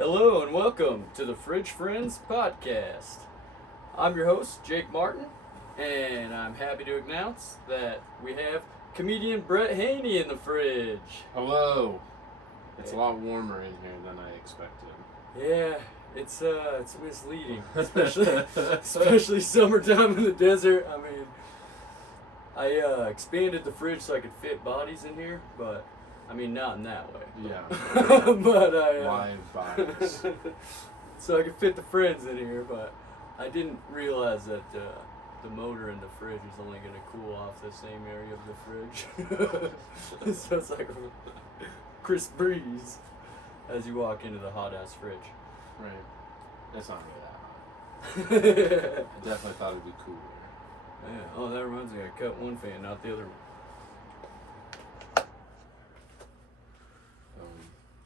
Hello and welcome to the Fridge Friends podcast. I'm your host, Jake Martin, and I'm happy to announce that we have comedian Brett Haney in the fridge. Hello. It's a lot warmer in here than I expected. Yeah, it's misleading, especially summertime in the desert. I mean, I expanded the fridge so I could fit bodies in here, but I mean not in that way. Yeah. But I Live bodies. so I could fit the friends in here, but I didn't realize that the motor in the fridge is only going to cool off the same area of the fridge. So it's like a crisp breeze as you walk into the hot ass fridge. Right. It's not really that hot. I definitely thought it'd be cooler. Yeah. Oh, that reminds me, I cut one fan, not the other one.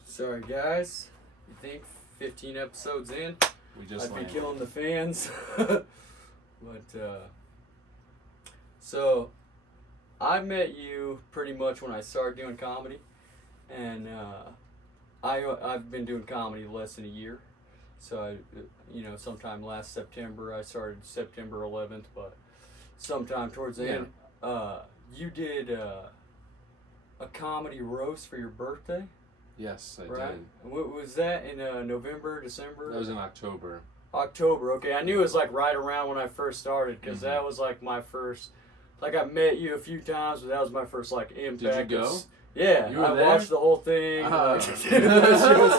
Sorry, guys. You think 15 episodes in, I'd be killing the fans. But, so, I met you pretty much when I started doing comedy. And I've been doing comedy less than a year. So, sometime last September, I started September 11th, but sometime towards the end, you did a comedy roast for your birthday. Yes, I right? did. What was that in November, December? That was in October. October, okay. I knew it was like right around when I first started because that was like my first. Like I met you a few times, but that was my first like impact. Did you go? Yeah, you were I there? watched the whole thing. That shit was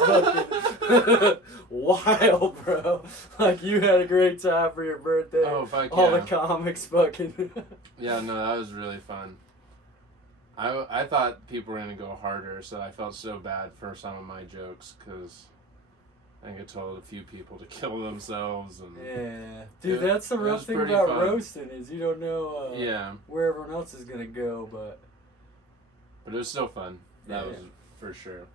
fucking wild, bro. Like you had a great time for your birthday. Oh, fuck All yeah. the comics fucking. Yeah, no, that was really fun. I thought people were going to go harder, so I felt so bad for some of my jokes, because I think I told a few people to kill themselves. And yeah. Dude, that's the rough thing about roasting is you don't know where everyone else is going to go, but it was still fun. That was for sure.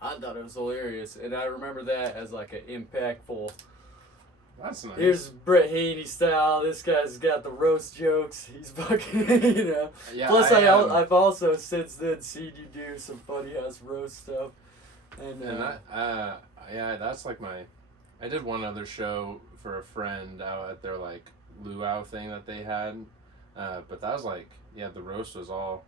I thought it was hilarious, and I remember that as like an impactful. That's nice. Here's Brett Haney style. This guy's got the roast jokes. He's fucking, Yeah, plus, I've also since then seen you do some funny ass roast stuff. And that's like I did one other show for a friend out at their like luau thing that they had, but that was like the roast was all.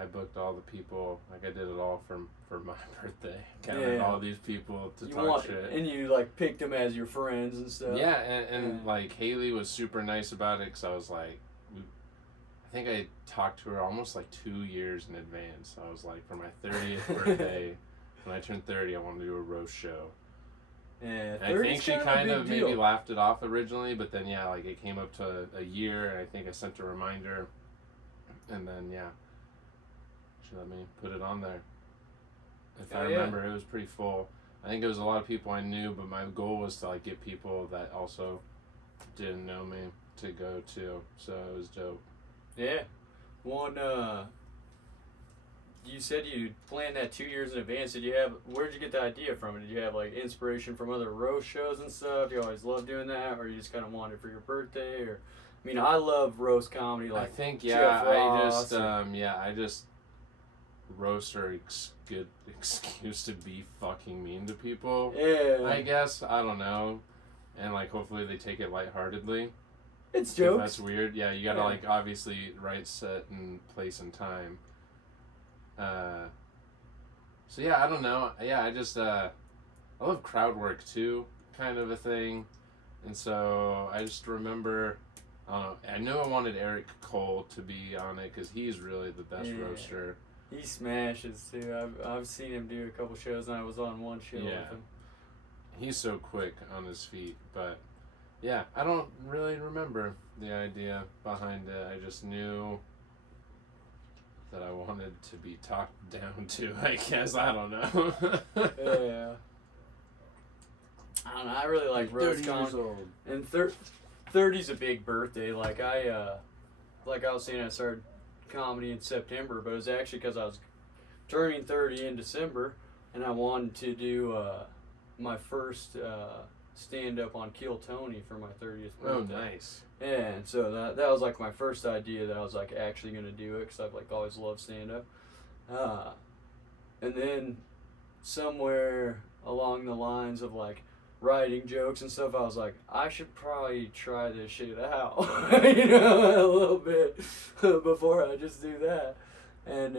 I booked all the people, like I did it all for my birthday. Counted all these people to talk shit. And you like picked them as your friends and stuff. Yeah, and like Haley was super nice about it because I was like, I think I talked to her almost like 2 years in advance. I was like, for my 30th birthday, when I turned 30, I wanted to do a roast show. Yeah, I think she kind of maybe laughed it off originally, but then like it came up to a year, and I think I sent a reminder, and then she let me put it on there. If I remember, it was pretty full. I think it was a lot of people I knew, but my goal was to like get people that also didn't know me to go too. So it was dope. Yeah. You said you planned that 2 years in advance. Where'd you get the idea from? Did you have like inspiration from other roast shows and stuff? You always loved doing that, or you just kind of wanted it for your birthday? Or, I mean, I love roast comedy. Like I think Jeff Ross, I just roast are good excuse to be fucking mean to people. Yeah. I guess, I don't know. And like hopefully they take it lightheartedly. It's jokes. If that's weird. Yeah, you gotta like obviously right set and place and time. So I don't know. Yeah, I just I love crowd work too, kind of a thing. And so I just remember I knew I wanted Eric Cole to be on it because he's really the best roaster. He smashes too. I've seen him do a couple shows, and I was on one show with him. He's so quick on his feet, but I don't really remember the idea behind it. I just knew that I wanted to be talked down to, I guess. I don't know. Yeah. I don't know. I really like roast comedy. And 30's a big birthday. Like I was saying, I started comedy in September, but it was actually because I was turning 30 in December, and I wanted to do my first stand-up on Kill Tony for my 30th birthday. Oh, nice. Yeah, and so that was like my first idea that I was like actually going to do it, because I've like always loved stand-up. And then somewhere along the lines of like writing jokes and stuff. I was like, I should probably try this shit out, a little bit before I just do that. And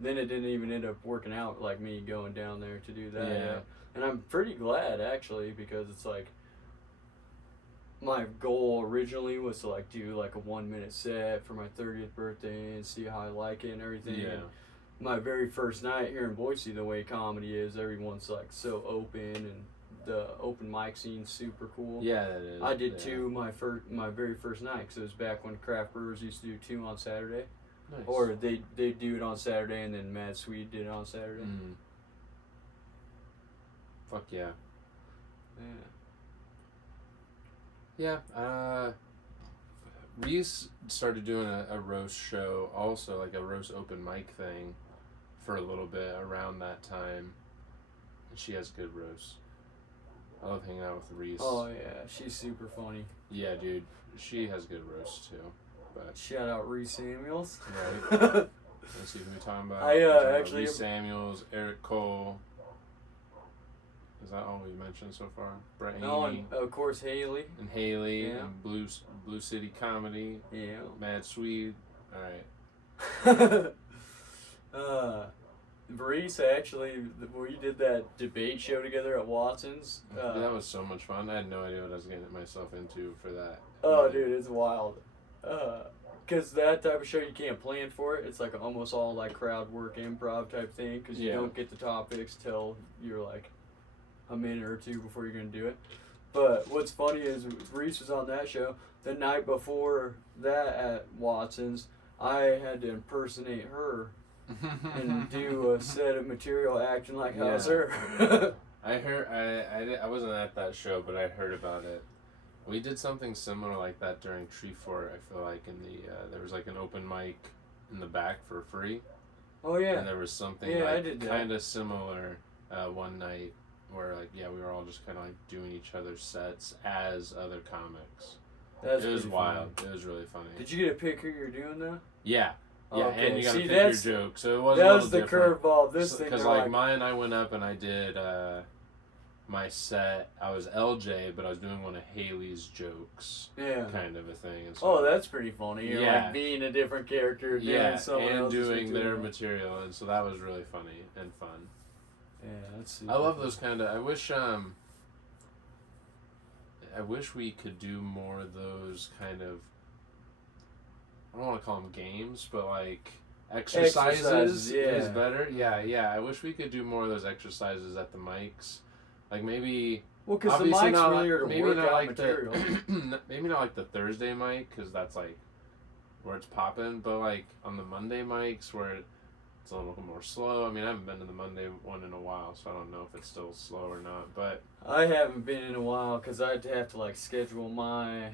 then it didn't even end up working out, like me going down there to do that. Yeah. And I'm pretty glad actually, because it's like my goal originally was to like do like a 1 minute set for my 30th birthday and see how I like it and everything. Yeah. And my very first night here in Boise, the way comedy is, everyone's like so open, and the open mic scene's super cool. Yeah, that is. I did two my very first night, because it was back when craft brewers used to do 2 on Saturday. Nice. Or they do it on Saturday, and then Mad Swede did it on Saturday. Mm. Fuck yeah. Yeah. Yeah. Reese started doing a roast show also, like a roast open mic thing, for a little bit around that time. And she has good roasts. I love hanging out with Reese. Oh yeah, she's super funny. Yeah, dude. She has good roasts too. But Shout out Reese Samuels. Right. Let's see who we're talking about. Actually Reese Samuels, Eric Cole. Is that all we mentioned so far? Brett Haney. Oh, and of course Haley. And Haley. Yeah. And Blue City Comedy. Yeah. Mad Swede. Alright. Reese, actually, we did that debate show together at Watson's. That was so much fun. I had no idea what I was getting myself into for that. Oh, dude, it's wild. Because that type of show, you can't plan for it. It's like almost all like crowd work, improv type thing, because you don't get the topics till you're like a minute or two before you're going to do it. But what's funny is Reese was on that show. The night before that at Watson's, I had to impersonate her and do a set of material acting like I was her. I heard, I wasn't at that show, but I heard about it. We did something similar like that during Tree Fort, I feel like, in the, there was like an open mic in the back for free. Oh yeah. And there was something like kind of similar one night where like, we were all just kind of like doing each other's sets as other comics. It was wild. Funny. It was really funny. Did you get to pick who you're doing though? Yeah. Yeah, okay. and you gotta pick your joke. So it was that was the curveball. This thing, because like mine, I went up and I did my set. I was LJ, but I was doing one of Haley's jokes. Yeah. Kind of a thing. And so that's pretty funny. You're like being a different character, doing someone and else's doing their material, and so that was really funny and fun. Yeah, that's. I love those kind of. I wish we could do more of those kind of. I don't want to call them games, but like exercises is better. Yeah. I wish we could do more of those exercises at the mics. Like maybe. Well, because the mic's really are to maybe work not out like material. Maybe not like the Thursday mic, because that's like where it's popping. But like on the Monday mics where it's a little more slow. I mean, I haven't been to the Monday one in a while, so I don't know if it's still slow or not. But I haven't been in a while because I'd have to like schedule my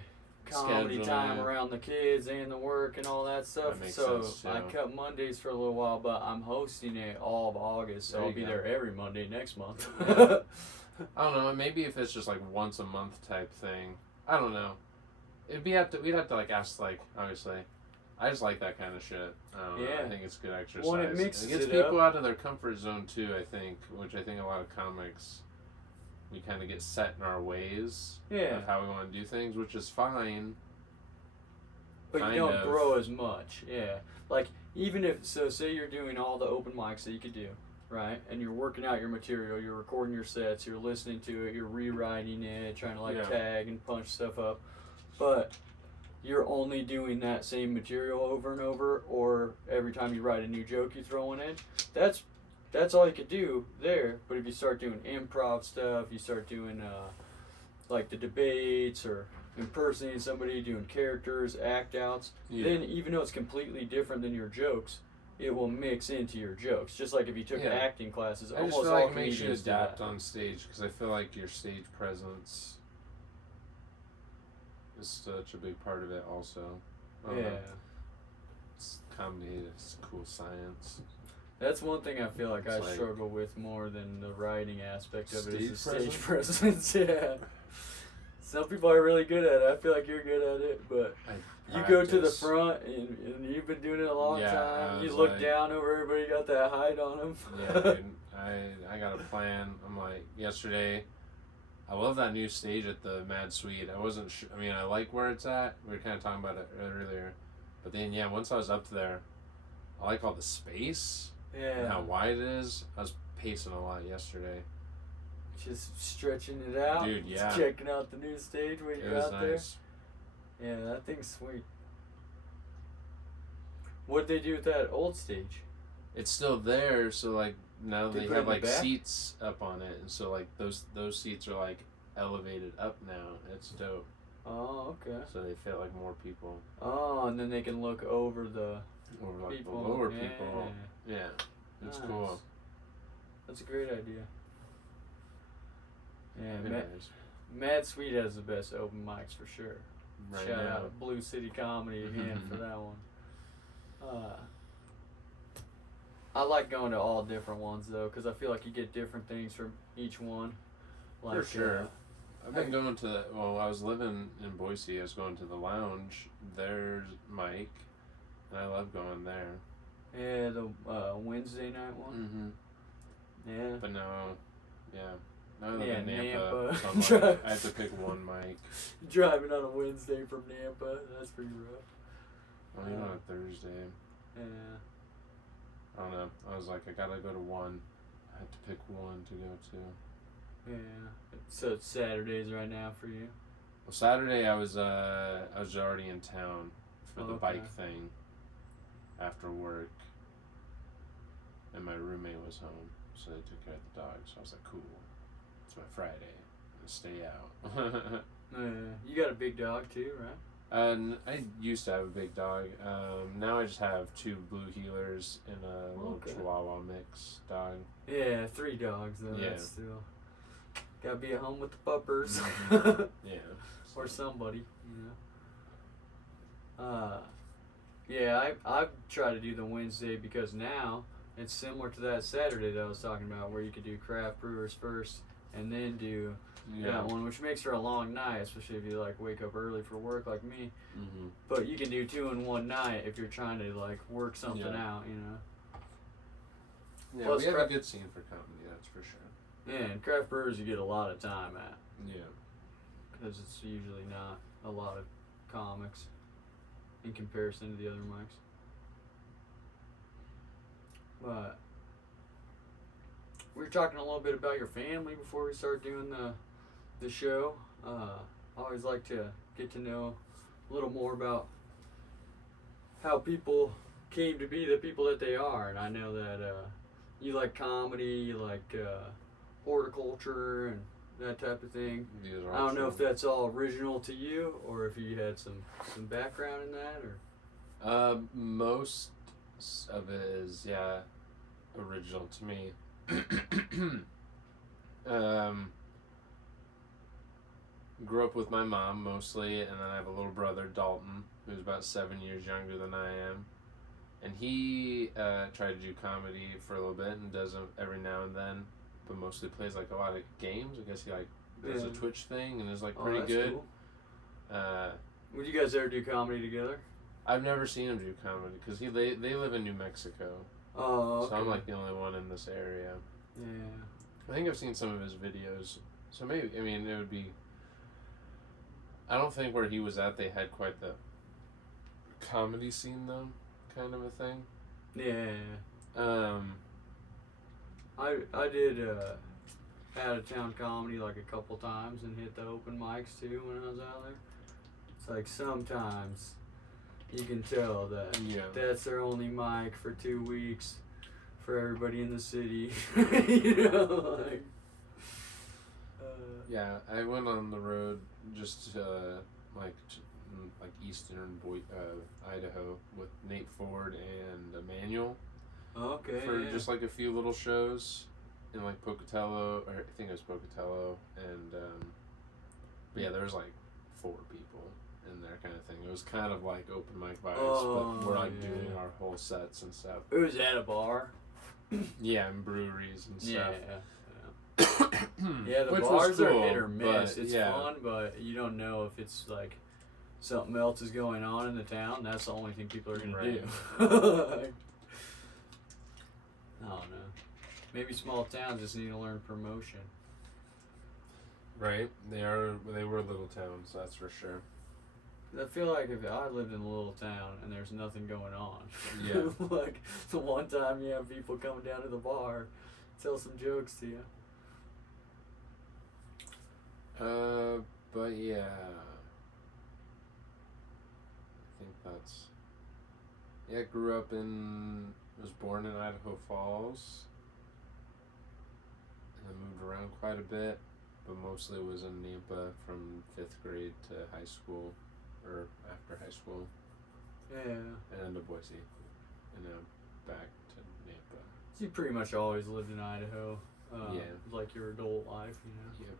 comedy time around the kids and the work and all that stuff. That makes so sense, I cut Mondays for a little while, but I'm hosting it all of August, so I'll be there every Monday next month. Yeah. I don't know. Maybe if it's just like once a month type thing. I don't know. We'd have to like ask, like, obviously. I just like that kind of shit. I don't know. I think it's good exercise. Well, it mixes gets people out of their comfort zone too, I think, which I think a lot of comics, we kind of get set in our ways of how we want to do things, which is fine. But you don't grow as much, Like, even if, say you're doing all the open mics that you could do, right? And you're working out your material, you're recording your sets, you're listening to it, you're rewriting it, trying to like tag and punch stuff up. But you're only doing that same material over and over, or every time you write a new joke you throw in, that's all you could do there. But if you start doing improv stuff, you start doing like the debates or impersonating somebody, doing characters, act outs, then even though it's completely different than your jokes, it will mix into your jokes. Just like if you took acting classes, I almost just feel all like it makes you comedians adapt on stage, because I feel like your stage presence is such a big part of it also. It's comedy, it's cool science. That's one thing I feel like I struggle with more than the writing aspect of it is the stage presence. Some people are really good at it. I feel like you're good at it, but you go to the front and you've been doing it a long time. You look down over everybody, got that height on them. Yeah, dude. I got a plan. I'm like, yesterday, I love that new stage at the Mad Suite. I wasn't sure. I mean, I like where it's at. We were kind of talking about it earlier. But then, yeah, once I was up there, I like all the space and how wide it is. I was pacing a lot yesterday. Just stretching it out. Dude, yeah. Just checking out the new stage when you're out Nice. there. Yeah, that thing's sweet. What'd they do with that old stage? It's still there, so like now they put it have in the like back? seats up on it, and so like those seats are like elevated up now. It's dope. Oh, okay. So they fit like more people. Oh, and then they can look over the Over like people. the lower people. Yeah. It's Nice. cool. That's a great idea. Yeah, Anyways, Mad Sweet has the best open mics for sure. right Shout now. out Blue City Comedy again for that one. I like going to all different ones though, because I feel like you get different things from each one. Like, For sure. I've been going to, well, I was living in Boise. I was going to the lounge. There's Mike, and I love going there. Yeah, the Wednesday night one. Mm-hmm. Yeah. But now, yeah. Now I live Yeah, in Nampa. Nampa. So I'm like, I have to pick one mic. Driving on a Wednesday from Nampa, that's pretty rough. Only on a Thursday. Yeah. I don't know. I was like, I gotta go to one. I had to pick one to go to. Yeah. So it's Saturdays right now for you? Well, Saturday I was already in town for the bike thing after work, and my roommate was home, so they took care of the dog. So I was like, cool. It's my Friday. I'm gonna stay out. You got a big dog too, right? I used to have a big dog. Now I just have 2 blue heelers and a little Chihuahua mix dog. Yeah, 3 dogs though. Yeah. That's still gotta be at home with the puppers. Mm-hmm. Yeah. Or somebody, you know. Yeah, I try to do the Wednesday because now it's similar to that Saturday that I was talking about, where you could do craft brewers first and then do that one, which makes for a long night, especially if you like wake up early for work like me. Mm-hmm. But you can do 2 in one night if you're trying to like work something out, you know. Yeah, Plus we have a good scene for comedy, that's for sure. Yeah, and craft brewers you get a lot of time at. Yeah. Because it's usually not a lot of comics in comparison to the other mics. But we were talking a little bit about your family before we start doing the show. I always like to get to know a little more about how people came to be the people that they are. And I know that you like comedy, you like horticulture and that type of thing. I don't know if that's all original to you or if you had some background in that, or most of it is original to me. Grew up with my mom mostly, and then I have a little brother, Dalton, who's about 7 years younger than I am, and he tried to do comedy for a little bit and does them every now and then, but mostly plays like a lot of games. I guess he like does a Twitch thing and is like pretty good. Cool. Would you guys ever do comedy together? I've never seen him do comedy because they live in New Mexico. Oh, okay. So I'm like the only one in this area. Yeah. I think I've seen some of his videos. So maybe, I mean, it would be. I don't think where he was at they had quite the comedy scene though, kind of a thing. Yeah. I did out of town comedy like a couple times and hit the open mics too when I was out there. It's like sometimes you can tell that that's their only mic for 2 weeks for everybody in the city. You know, like. Yeah, I went on the road just like eastern Idaho with Nate Ford and Emmanuel. Okay. For just like a few little shows in like Pocatello, or I think it was Pocatello, and but yeah, there was like 4 people in there kind of thing. It was kind of like open mic vibes, but we're like doing our whole sets and stuff. It was at a bar. Yeah, and breweries and stuff. Yeah, the which bars was cool, are hit or miss. It's yeah. fun, but you don't know if it's like something else is going on in the town. That's the only thing people are gonna do. I don't know. maybe small towns just need to learn promotion. Right? They were little towns, that's for sure. I feel like if I lived in a little town and there's nothing going on, Yeah. like the one time you have people coming down to the bar, tell some jokes to you. But yeah, I think that's. Yeah, was born in Idaho Falls, and moved around quite a bit, but mostly was in Nampa from 5th grade to high school, or after high school. Yeah. And to Boise, and now back to Nampa. So you pretty much always lived in Idaho. Yeah. Like your adult life, you know. Yep.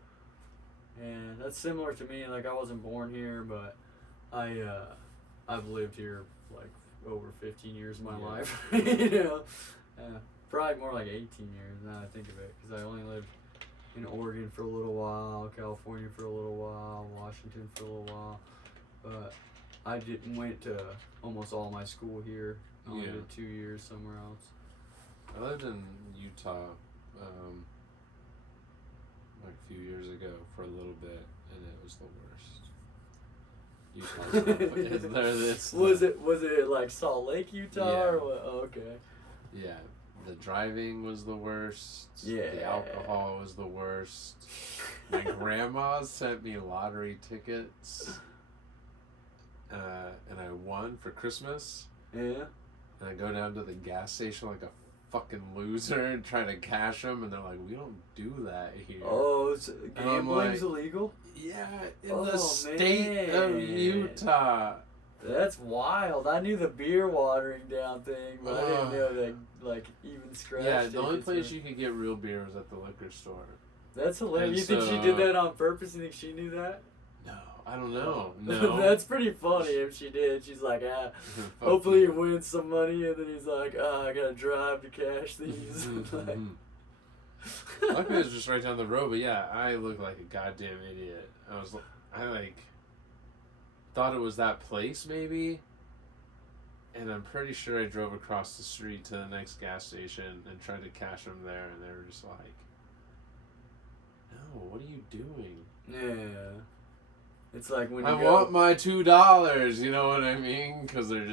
And that's similar to me. Like I wasn't born here, but I've lived here like over 15 years of my life. You know, probably more like 18 years now that I think of it, because I only lived in Oregon for a little while, California for a little while, Washington for a little while, but I went to almost all my school here. I only did 2 years somewhere else. I lived in Utah like a few years ago for a little bit, and it was the worst. Was it like Salt Lake, Utah, or what? Oh, okay. Yeah, the driving was the worst. Yeah. The alcohol was the worst. My grandma sent me lottery tickets, and I won for Christmas. Yeah. And I go down to the gas station like a fucking loser and try to cash them, and they're like, "We don't do that here." Oh, gambling's illegal? Yeah, in the state of Utah. That's wild. I knew the beer watering down thing, but I didn't know that, like, even scratch. Yeah, the only place you could get real beer was at the liquor store. That's hilarious. You think she did that on purpose? You think she knew that? No, I don't know. No. That's pretty funny if she did. She's like, hopefully you win some money, and then he's like, I gotta drive to cash these. Luckily it was just right down the road, but yeah, I looked like a goddamn idiot. I thought it was that place maybe, and I'm pretty sure I drove across the street to the next gas station and tried to cash them there, and they were just like, "No, what are you doing?" Yeah, it's like when you I want my $2. You know what I mean? Because I'm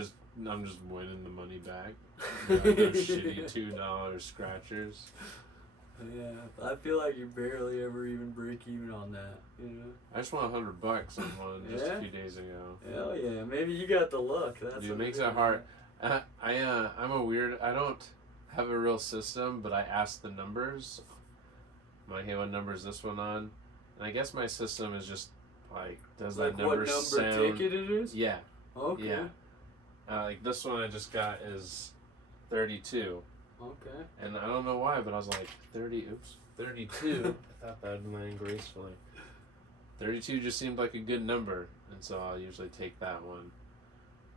just winning the money back. Those shitty $2 scratchers. Yeah, I feel like you barely ever even break even on that, you know? I just won $100 on one just a few days ago. Hell yeah, maybe you got the luck. That's Dude, it makes it hard. I'm a weird, I don't have a real system, but I ask the numbers. I'm like, hey, what number is this one on? And I guess my system is just like, does that number sound... what number ticket it is? Yeah. Okay. Yeah. Like this one I just got is 32. Okay. And I don't know why, but I was like, 32. I thought that would land gracefully. 32 just seemed like a good number, and so I'll usually take that one.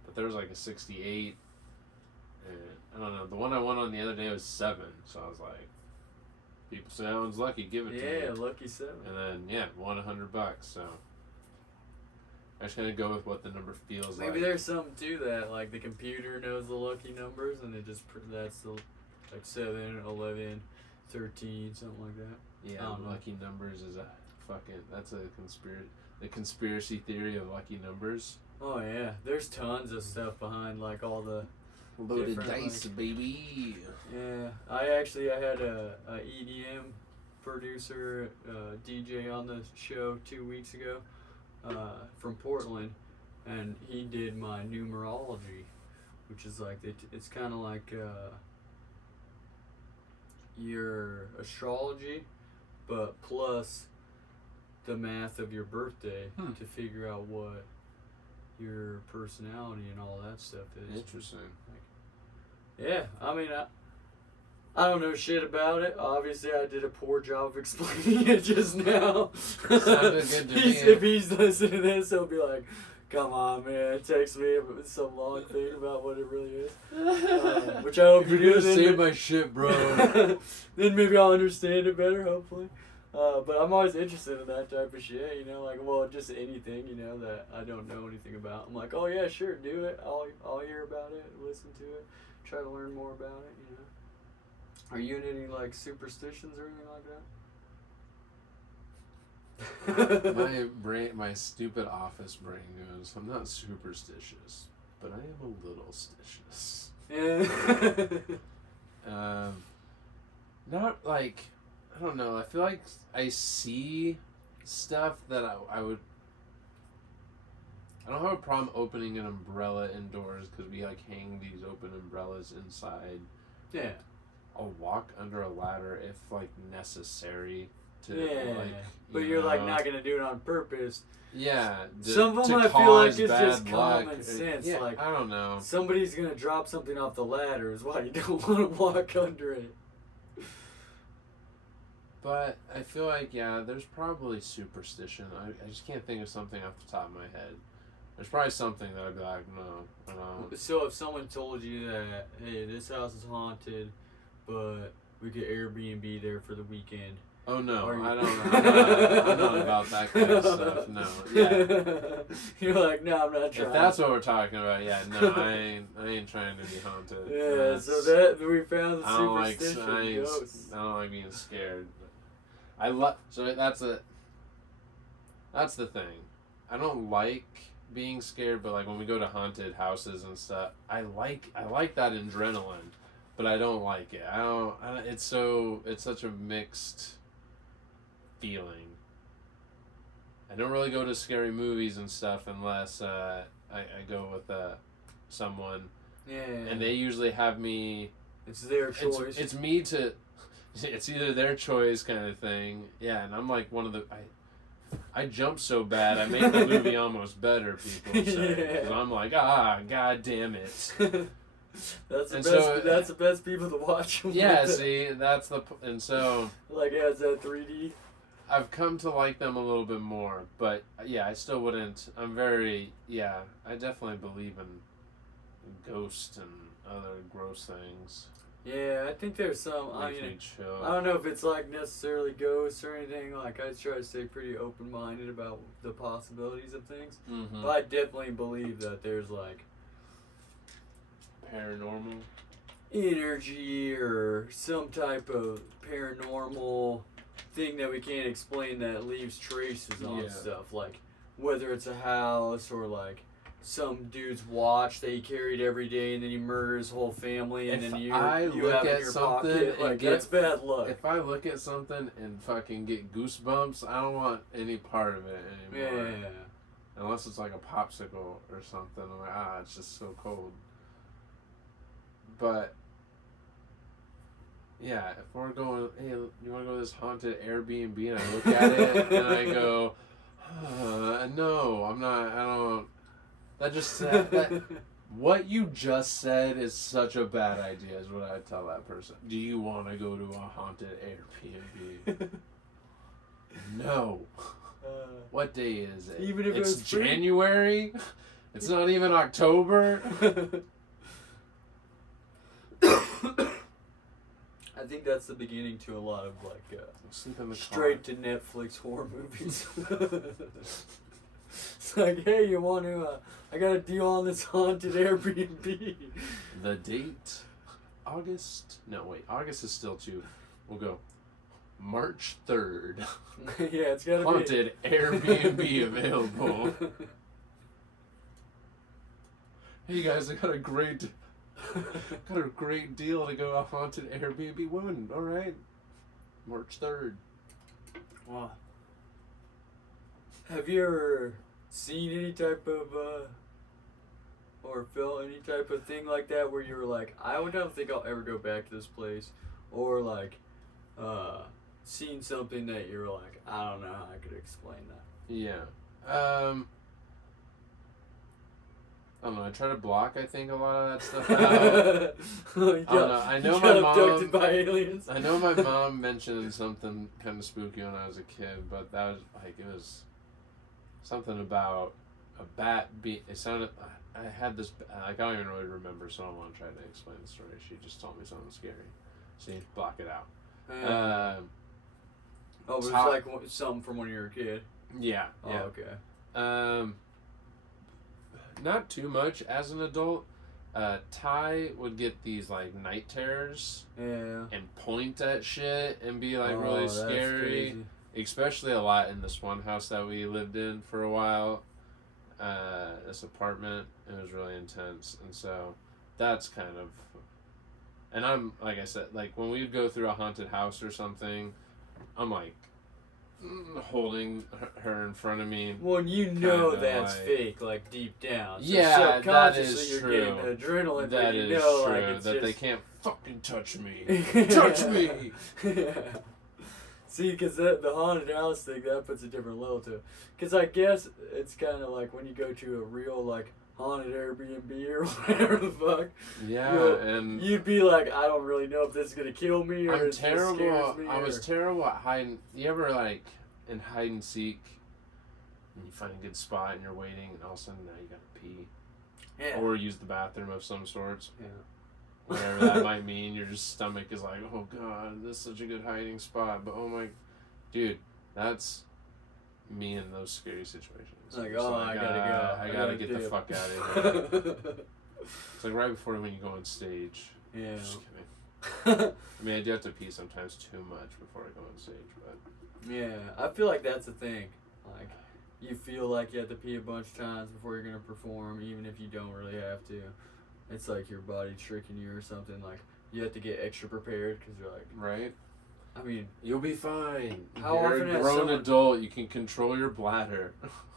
But there was like a 68, and I don't know. The one I won on the other day was 7, so I was like, people say that one's lucky, give it to me. Yeah, lucky 7. And then, won $100, so I just kind of go with what the number feels like. Maybe there's something to that, like the computer knows the lucky numbers, and it just, that's the... like 7, 11, 13, something like that. Yeah, lucky numbers is that's the conspiracy theory of lucky numbers. Oh yeah, there's tons of stuff behind like all the loaded dice, baby. Yeah, I had a EDM producer, DJ on the show 2 weeks ago, from Portland, and he did my numerology, which is like it's kind of like your astrology, but plus the math of your birthday to figure out what your personality and all that stuff is. Interesting. Yeah, I mean, I don't know shit about it. Obviously, I did a poor job of explaining it just now. Sounded good to me. If he's listening to this, he'll be like, come on, man, text me some long thing about what it really is. Which I hope you're gonna save my shit, bro. Then maybe I'll understand it better, hopefully. But I'm always interested in that type of shit, you know, like, well, just anything, you know, that I don't know anything about. I'm like, oh yeah, sure, do it. I'll hear about it, listen to it, try to learn more about it, you know. Are you in any like superstitions or anything like that? My stupid office brain goes, I'm not superstitious, but I am a little stitious. Not like, I don't know, I feel like I see stuff that I would, I don't have a problem opening an umbrella indoors because we like hang these open umbrellas inside. Yeah. I'll walk under a ladder if like necessary. But you're like not gonna do it on purpose. Yeah. Some of them I feel like it's just common sense. Yeah, like I don't know. Somebody's gonna drop something off the ladder is why you don't want to walk under it. But I feel like there's probably superstition. I just can't think of something off the top of my head. There's probably something that I'd be like, no, I don't. So if someone told you that, hey, this house is haunted, but we could Airbnb there for the weekend. Oh no, I don't know. I'm not about that kind of stuff. No, yeah. You're like, no, I'm not trying. If that's what we're talking about, no, I ain't trying to be haunted. Yeah, so that we found the superstition. I don't like being scared. So that's the thing. I don't like being scared, but like when we go to haunted houses and stuff, I like that adrenaline, but I don't like it. It's such a mixed feeling. I don't really go to scary movies and stuff unless I go with someone. Yeah. And they usually have me. It's their choice. It's me to. It's either their choice kind of thing. Yeah, and I'm like one of the. I jump so bad, I make the movie almost better, people say. Yeah. I'm like, god damn it. That's the best people to watch. Yeah, see, and so. Like, yeah, it's that 3D. I've come to like them a little bit more, but yeah, I still wouldn't. I definitely believe in ghosts and other gross things. Yeah, I think there's some. I don't know if it's like necessarily ghosts or anything. Like, I try to stay pretty open-minded about the possibilities of things. Mm-hmm. But I definitely believe that there's like paranormal energy or some type of paranormal thing that we can't explain that leaves traces on stuff. Like, whether it's a house or like some dude's watch that he carried every day and then he murdered his whole family and then you have it in your pocket. Like, that's bad luck. If I look at something and fucking get goosebumps, I don't want any part of it anymore. Yeah. Unless it's like a popsicle or something. I'm like, it's just so cold. But yeah, if we're going, hey, you want to go to this haunted Airbnb, and I look at it and I go, no, I'm not, I don't. What you just said is such a bad idea, is what I tell that person. Do you want to go to a haunted Airbnb? No. What day is it? Even if it's January? It's not even October? I think that's the beginning to a lot of like straight to Netflix horror movies. It's like, hey, you want to? I got a deal on this haunted Airbnb. The date, August. No, wait, August is still too. We'll go March 3rd. Yeah, it's gotta haunted Airbnb available. Hey guys, I got a great deal to go off haunted Airbnb. Women, all right. March 3rd. Wow. Have you ever seen any type of or felt any type of thing like that where you were like, I don't think I'll ever go back to this place, or like seen something that you were like, I don't know how I could explain that? Yeah. I don't know. I try to block, I think, a lot of that stuff out. I don't know. I know my mom. Abducted by aliens. I know my mom mentioned something kind of spooky when I was a kid, but that was like, it was something about a bat being. It sounded. I had this. Like, I don't even really remember, so I don't want to try to explain the story. She just told me something scary. See, block it out. But it's like something from when you were a kid. Yeah. Oh, okay. Not too much as an adult, Ty would get these like night terrors. Yeah. And point at shit and be like really scary. Especially a lot in this one house that we lived in for a while. This apartment, it was really intense, and so that's kind of. And I'm like I said, like when we go through a haunted house or something, I'm like holding her in front of me. Well, you know that's like, fake, like deep down. So yeah, that is you're true. Getting the adrenaline, that you is know, true. like, it's that just... they can't fucking touch me. Touch me. Yeah. See, because the haunted house thing, that puts a different level to it. Because I guess it's kind of like when you go to a real, like, haunted Airbnb or whatever the fuck. Yeah, and... You'd be like, I don't really know if this is going to kill me or I'm terrible. Scares me, I was terrible at hiding. You ever, like, in hide and seek, and you find a good spot and you're waiting, and all of a sudden now you got to pee? Yeah. Or use the bathroom of some sorts. Yeah. Whatever that might mean, your stomach is like, oh god, this is such a good hiding spot, but oh my, dude, that's me in those scary situations. Like, oh, I gotta go. I gotta get the fuck out of here. It's like right before when you go on stage. Yeah. Just kidding. I mean, I do have to pee sometimes too much before I go on stage, but. Yeah, I feel like that's the thing. Like, you feel like you have to pee a bunch of times before you're gonna perform, even if you don't really have to. It's like your body tricking you or something. Like, you have to get extra prepared because you're like... Right. I mean... You'll be fine. How you're often a grown adult. You can control your bladder.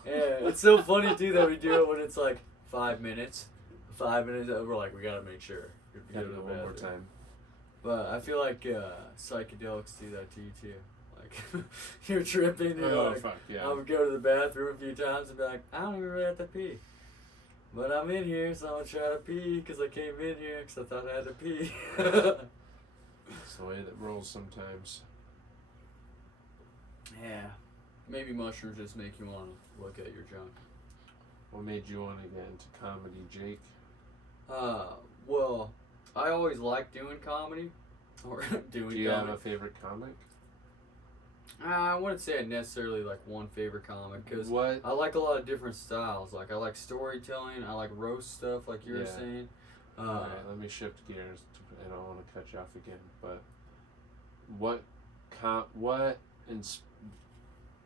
Yeah, it's so funny, too, that we do it when it's like 5 minutes. 5 minutes, we're like, we gotta make sure. Gotta do it one more time. But I feel like psychedelics do that to you, too. Like, you're tripping, you're like... Fuck, yeah. I would go to the bathroom a few times and be like, I don't even really have to pee. But I'm in here, so I'm going to try to pee because I came in here because I thought I had to pee. It's the way that rolls sometimes. Yeah. Maybe mushrooms just make you want to look at your junk. What made you want to get into comedy, Jake? Well, I always liked doing comedy. Or doing Do you comedy. have a favorite comic? I wouldn't say I necessarily like one favorite comic because What? I like a lot of different styles. Like I like storytelling. I like roast stuff, like you were saying. Alright, let me shift gears. I don't want to cut you off again, but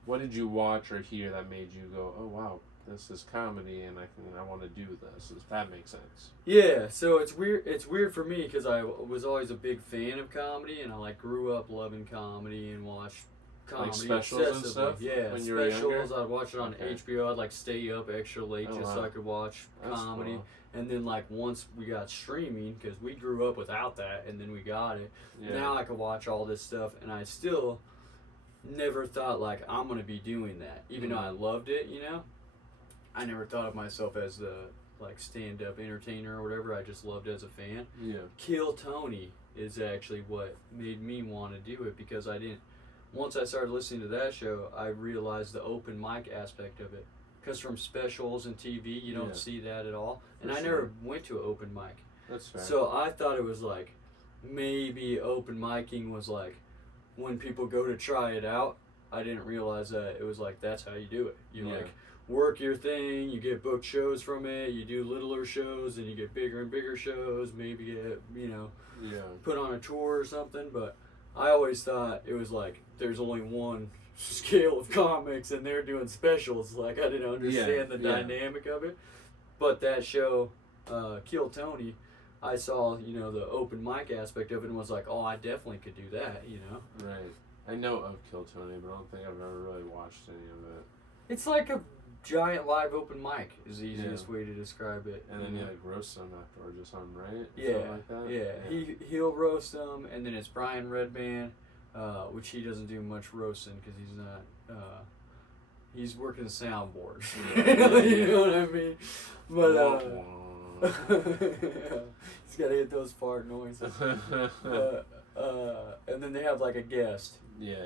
what did you watch or hear that made you go, oh wow, this is comedy and I want to do this? If that makes sense. Yeah, so it's weird. It's weird for me because I was always a big fan of comedy and I like grew up loving comedy and watched comedy like specials and stuff. Yeah, when you were specials. younger? I'd watch it on HBO. I'd like stay up extra late just so I could watch comedy. Cool. And then like once we got streaming, because we grew up without that, and then we got it. Yeah. Now I could watch all this stuff, and I still never thought like I'm gonna be doing that, even though I loved it. You know, I never thought of myself as the like stand-up entertainer or whatever. I just loved it as a fan. Yeah. Kill Tony is actually what made me want to do it because I didn't. Once I started listening to that show, I realized the open mic aspect of it. Because from specials and TV, you don't see that at all. And I never went to an open mic. That's fair. So I thought it was like, maybe open micing was like, when people go to try it out, I didn't realize that it was like, that's how you do it. You like, work your thing, you get booked shows from it, you do littler shows, and you get bigger and bigger shows, maybe get, put on a tour or something. But I always thought it was like, there's only one scale of comics and they're doing specials. Like, I didn't understand the dynamic of it. But that show, Kill Tony, I saw, the open mic aspect of it and was like, oh, I definitely could do that, Right. I know of Kill Tony, but I don't think I've ever really watched any of it. It's like a giant live open mic is the easiest way to describe it. And then you like roast them afterwards or something, right? Yeah, like that? Yeah. He'll roast them, and then it's Brian Redband, which he doesn't do much roasting because he's not. He's working the soundboard. You know what I mean? But he's got to hit those fart noises. And then they have like a guest. Yeah.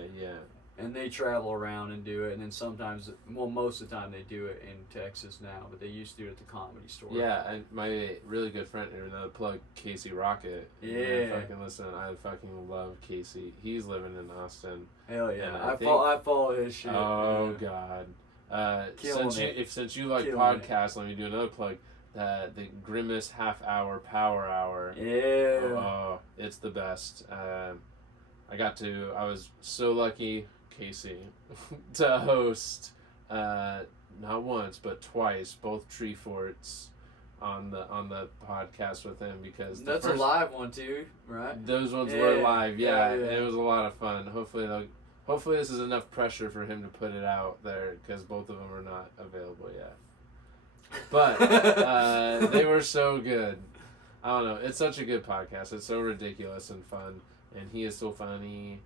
And they travel around and do it, and then sometimes, most of the time they do it in Texas now, but they used to do it at the Comedy Store. Yeah, and my really good friend, another plug, Casey Rocket. Yeah. I fucking love Casey. He's living in Austin. Hell yeah. I follow his shit. Oh, God. Since you like podcasts, let me do another plug. the Grimace half hour power hour. Yeah. Oh, it's the best. I was so lucky, Casey, to host not once but twice both Tree Forts on the podcast with him, because that's a live one too, right? Those ones were live, yeah. It was a lot of fun. Hopefully this is enough pressure for him to put it out there, because both of them are not available yet. But they were so good. I don't know. It's such a good podcast. It's so ridiculous and fun, and he is so funny.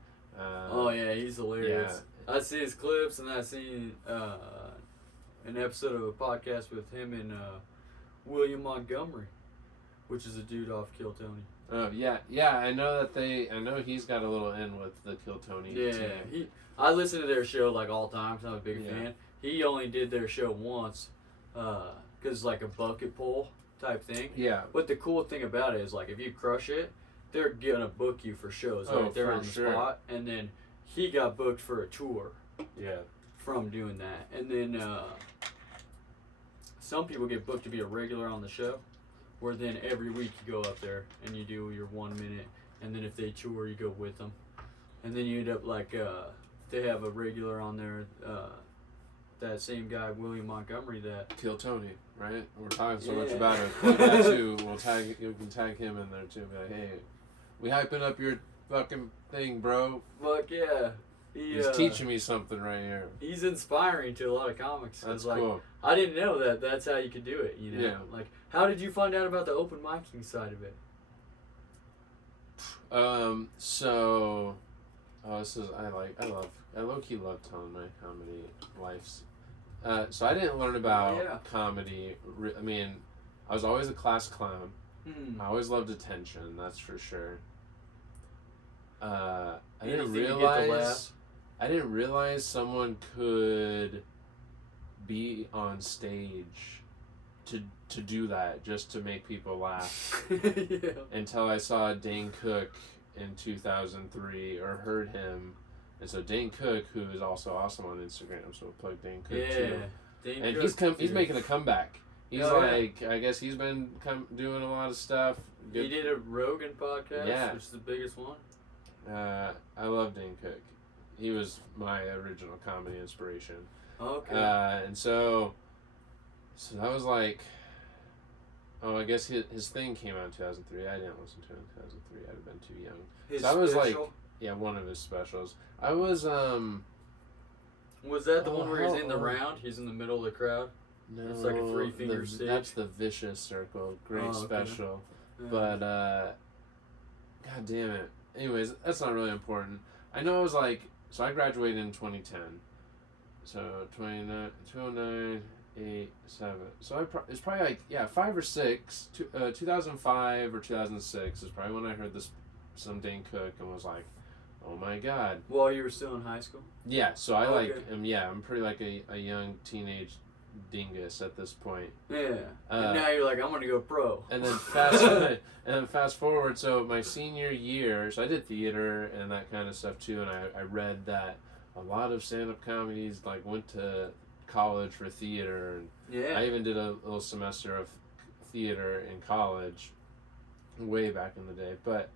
Oh yeah, he's hilarious. Yeah. I see his clips, and I seen an episode of a podcast with him and William Montgomery, which is a dude off Kill Tony. Oh yeah. I know he's got a little in with the Kill Tony team. I listen to their show like all the time, 'cause I'm a big fan. He only did their show once, because like a bucket pull type thing. Yeah. But the cool thing about it is, like, if you crush it, they're gonna book you for shows right there on the spot. And then he got booked for a tour. Yeah. From doing that, and then some people get booked to be a regular on the show, where then every week you go up there and you do your 1 minute, and then if they tour, you go with them, and then you end up like they have a regular on there. That same guy, William Montgomery, that Kill Tony, right? We're talking so much about it. Like that too. You can tag him in there too. Be like, hey, we hyping up your fucking thing, bro. Fuck yeah. He's teaching me something right here. He's inspiring to a lot of comics. That's like, cool. I didn't know that that's how you could do it. You know, yeah. Like, how did you find out about the open micing side of it? I low-key love telling my comedy lives. So I didn't learn about comedy. I mean, I was always a class clown. I always loved attention, that's for sure. I didn't realize someone could be on stage to do that, just to make people laugh. Until I saw Dane Cook in 2003, or heard him. And so Dane Cook, who is also awesome on Instagram, so we'll plug Dane Cook too. Dane Cook, he's making a comeback. He's I guess he's been doing a lot of stuff. He did a Rogan podcast, which is the biggest one. I love Dane Cook. He was my original comedy inspiration. Okay. And so that was like, I guess his thing came out in 2003. I didn't listen to it in 2003. I'd have been too young. His so I was special? One of his specials. I was Was that the one where he's in the round? He's in the middle of the crowd? No. It's like a 3-finger stage? That's the Vicious Circle. Great special. Yeah. But, God damn it. Anyways, that's not really important. I know I was like, so I graduated in 2010. So 2009, 8, 7. So it's probably like, 5 or 6. 2005 or 2006 is probably when I heard some Dane Cook and was like, oh my god. While you were still in high school? Yeah, so I'm pretty like a young teenage dingus at this point. Yeah. And now you're like, I'm gonna go pro. And then fast forward, so my senior year, so I did theater and that kind of stuff too, and I read that a lot of stand-up comedies like went to college for theater, and I even did a little semester of theater in college way back in the day. But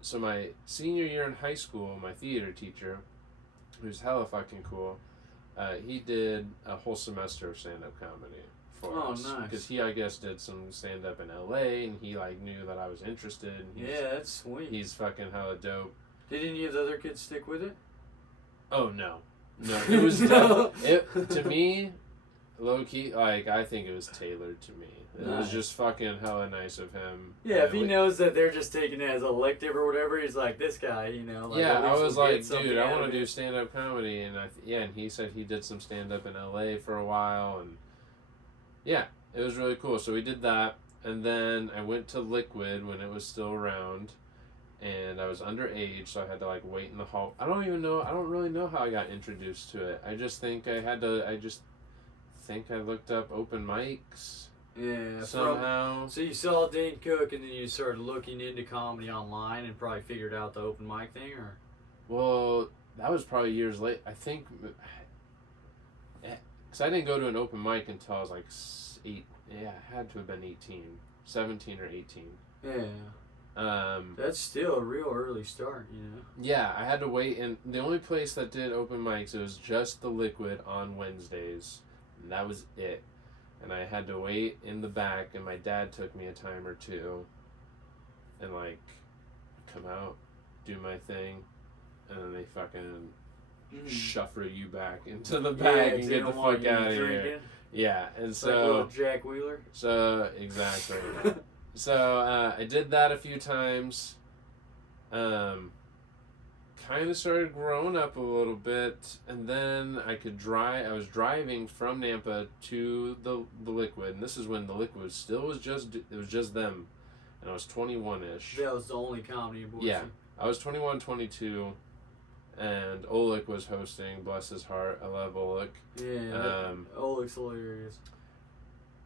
so my senior year in high school, my theater teacher, who's hella fucking cool, he did a whole semester of stand-up comedy for us. Oh, nice. Because he, I guess, did some stand-up in LA, and he like knew that I was interested. And that's sweet. He's fucking hella dope. Did any of the other kids stick with it? Oh, no. It was to me, low-key, like, I think it was tailored to me. It was just fucking hella nice of him. Yeah, if he knows that they're just taking it as elective or whatever, he's like, this guy, you know. Like, I was like, dude, I want to do stand-up comedy. And and he said he did some stand-up in LA for a while. And yeah, it was really cool. So we did that. And then I went to Liquid when it was still around. And I was underage, so I had to like wait in the hall. I don't really know how I got introduced to it. I just think I looked up open mics. Yeah, somehow. So you saw Dane Cook, and then you started looking into comedy online, and probably figured out the open mic thing, or? Well, that was probably years late. I think, because I didn't go to an open mic until I was like 8. Yeah, it had to have been 18, 17 or 18. Yeah. That's still a real early start, you know. Yeah, I had to wait, and the only place that did open mics, it was just the Liquid on Wednesdays, and that was it. And I had to wait in the back, and my dad took me a time or two, and like, come out, do my thing, and then they fucking shuffle you back into the back and get the fuck out of here. Yeah, and so like a little Jack Wheeler. So exactly. So I did that a few times. Kind of started growing up a little bit, and then I could drive. I was driving from Nampa to the Liquid, and this is when the Liquid still was just them, and I was 21-ish. That was the only comedy in Boise. Yeah, I was 21, 22, and Oleg was hosting. Bless his heart, I love Oleg. Yeah, Oleg's hilarious.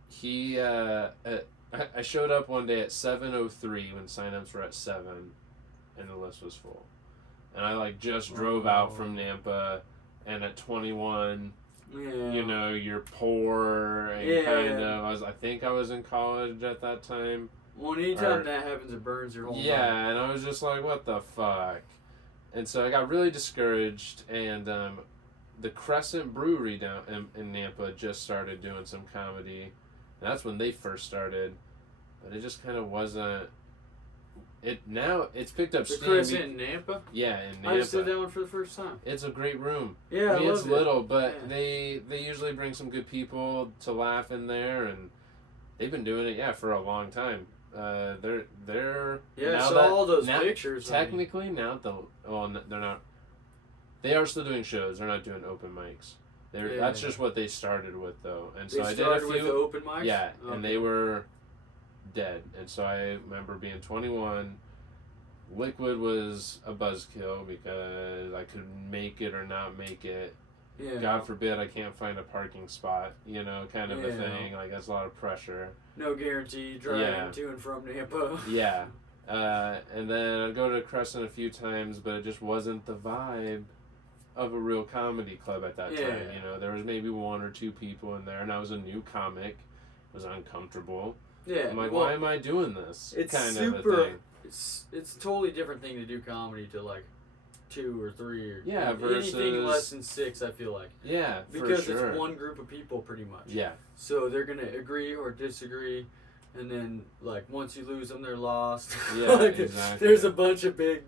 He, I showed up one day at 7:03 when signups were at 7, and the list was full. And I like just drove out from Nampa, and at 21, you know, you're poor and kind of. I think I was in college at that time. Well, anytime that happens, it burns your whole mind. Yeah, and I was just like, what the fuck? And so I got really discouraged, and the Crescent Brewery down in Nampa just started doing some comedy. And that's when they first started, but it just kind of wasn't. It's picked up steam. The Crescent in Nampa? Yeah, in Nampa. I just did that one for the first time. It's a great room. Yeah, I mean, it's little, but yeah. they usually bring some good people to laugh in there, and they've been doing it for a long time. They're I saw all those pictures. Technically, now they're not. They are still doing shows. They're not doing open mics. That's just what they started with, though. And so I did a few with the open mics. Yeah, okay. And they were dead. And so I remember being 21. Liquid was a buzzkill because I could make it or not make it. Yeah. God forbid I can't find a parking spot, you know, kind of a thing. Like, that's a lot of pressure. No guarantee driving to and from Nampa. Yeah. And then I'd go to Crescent a few times, but it just wasn't the vibe of a real comedy club at that time. You know, there was maybe 1 or 2 people in there, and I was a new comic. It was uncomfortable. Yeah. I'm like, why am I doing this? It's kind super, of a thing. It's a totally different thing to do comedy to like 2 or 3 or versus anything less than 6. I feel like because for sure. It's one group of people pretty much. Yeah. So they're gonna agree or disagree, and then like once you lose them, they're lost. Yeah, like, exactly. There's a bunch of big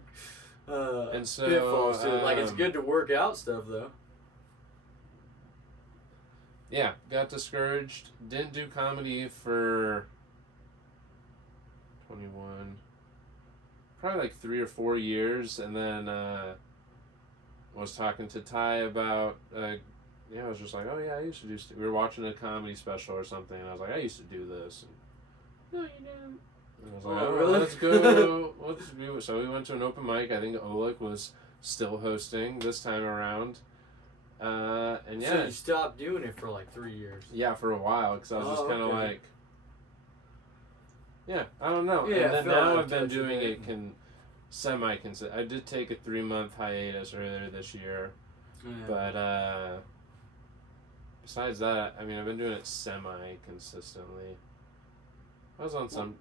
and so, pitfalls to it. Like it's good to work out stuff though. Yeah, got discouraged. Didn't do comedy for 21. Probably like 3 or 4 years, and then was talking to Ty about I was just like, oh yeah, I used to do we were watching a comedy special or something, and I was like, I used to do this. And, no, you didn't. And I was like, really? Let's go. Let's do it. So we went to an open mic. I think Oleg was still hosting this time around. And So you stopped doing it for like 3 years. Yeah, for a while, because I was just kind of like, I don't know. Yeah, and then now I've been doing it semi-consistent. I did take a 3-month hiatus earlier this year, but besides that, I mean, I've been doing it semi-consistently. I was on some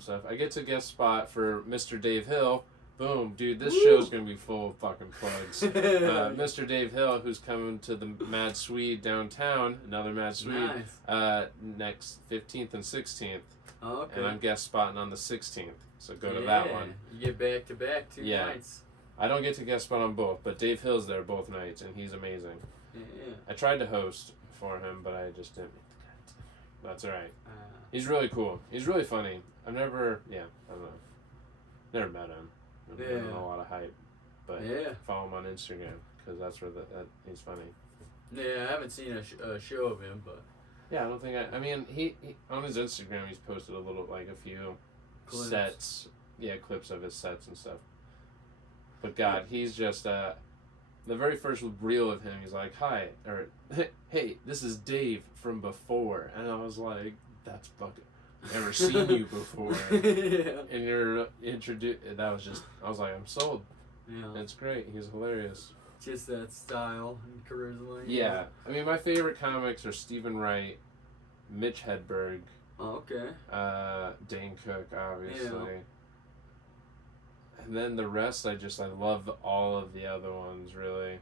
stuff. I get to guest spot for Mr. Dave Hill. Boom, dude, this show's going to be full of fucking plugs. Mr. Dave Hill, who's coming to the Mad Swede downtown, another Mad Swede, next 15th and 16th. Oh, okay. And I'm guest spotting on the 16th, so go to that one. You get back-to-back 2 nights. I don't get to guest spot on both, but Dave Hill's there both nights, and he's amazing. Yeah. I tried to host for him, but I just didn't. That's all right. He's really cool. He's really funny. I don't know. Never met him. I don't know a lot of hype, but follow him on Instagram because that's where he's funny. Yeah, I haven't seen a show of him, but I don't think I mean, he on his Instagram he's posted a few clips. Sets, clips of his sets and stuff. But God, he's just the very first reel of him. He's like, "Hi," or "Hey, this is Dave from before," and I was like, "That's fucking." Never seen you before, and you're introduced. That was just. I was like, I'm sold. Yeah, it's great. He's hilarious. Just that style and charisma. Yeah, I mean, my favorite comics are Stephen Wright, Mitch Hedberg. Oh, okay. Dane Cook, obviously. Yeah. And then the rest, I love all of the other ones, really.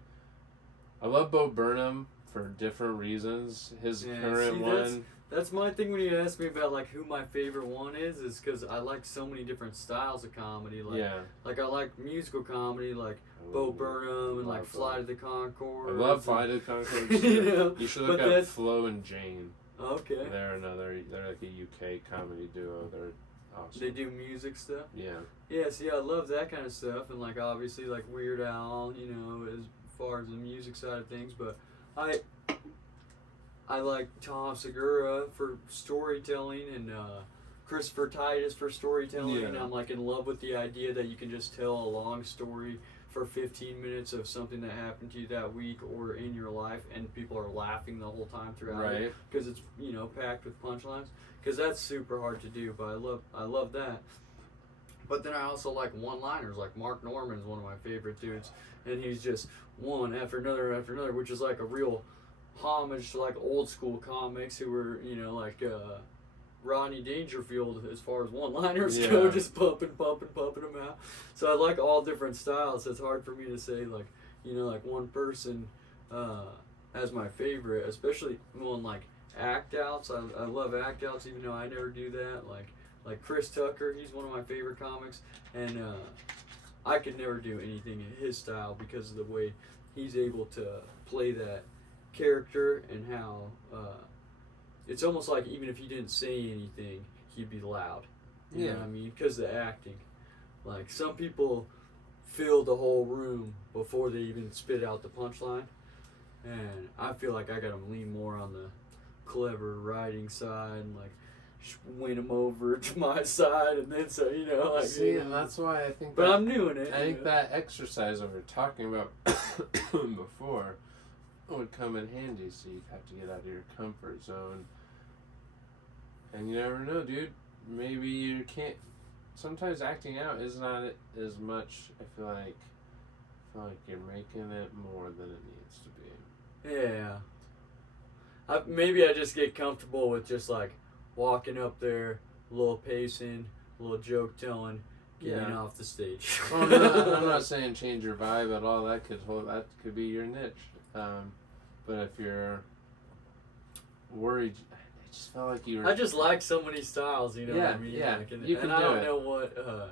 I love Bo Burnham for different reasons. His current one. That's my thing when you ask me about like who my favorite one is because I like so many different styles of comedy. Like, like I like musical comedy, like Bo Burnham and like Fly to the Conchords. I love Fly to the Conchords. You should look up Flo and Jane. Okay. They're like a UK comedy duo. They're awesome. They do music stuff. Yeah. Yeah. See, I love that kind of stuff, and like obviously like Weird Al, you know, as far as the music side of things, but I like Tom Segura for storytelling and Christopher Titus for storytelling. Yeah. And I'm like in love with the idea that you can just tell a long story for 15 minutes of something that happened to you that week or in your life, and people are laughing the whole time throughout it because it's, you know, packed with punchlines. Because that's super hard to do, but I love that. But then I also like one-liners. Like Mark Norman is one of my favorite dudes, and he's just one after another, which is like a real homage to like old school comics who were, you know, like Rodney Dangerfield as far as one-liners go, just pumping them out. So I like all different styles. It's hard for me to say like, you know, like one person as my favorite, especially one like act outs. I love act outs, even though I never do that. Like Chris Tucker, he's one of my favorite comics, and I could never do anything in his style because of the way he's able to play that character and how it's almost like even if he didn't say anything, he'd be loud. You know what I mean? Because of the acting. Like some people fill the whole room before they even spit out the punchline, and I feel like I gotta lean more on the clever writing side and like win them over to my side, and then so, you know, like, see, and that's why I think. But I'm doing it. I think that exercise that we were talking about before would come in handy. So you have to get out of your comfort zone, and you never know, dude. Maybe you can't. Sometimes acting out is not as much. I feel like you're making it more than it needs to be. Yeah. Maybe I just get comfortable with just like walking up there, a little pacing, a little joke telling, getting off the stage. Well, I'm not saying change your vibe at all. That could be your niche. But if you're worried, I just felt like you were. I just like so many styles, you know what I mean? Yeah, like, you can and I do don't it. know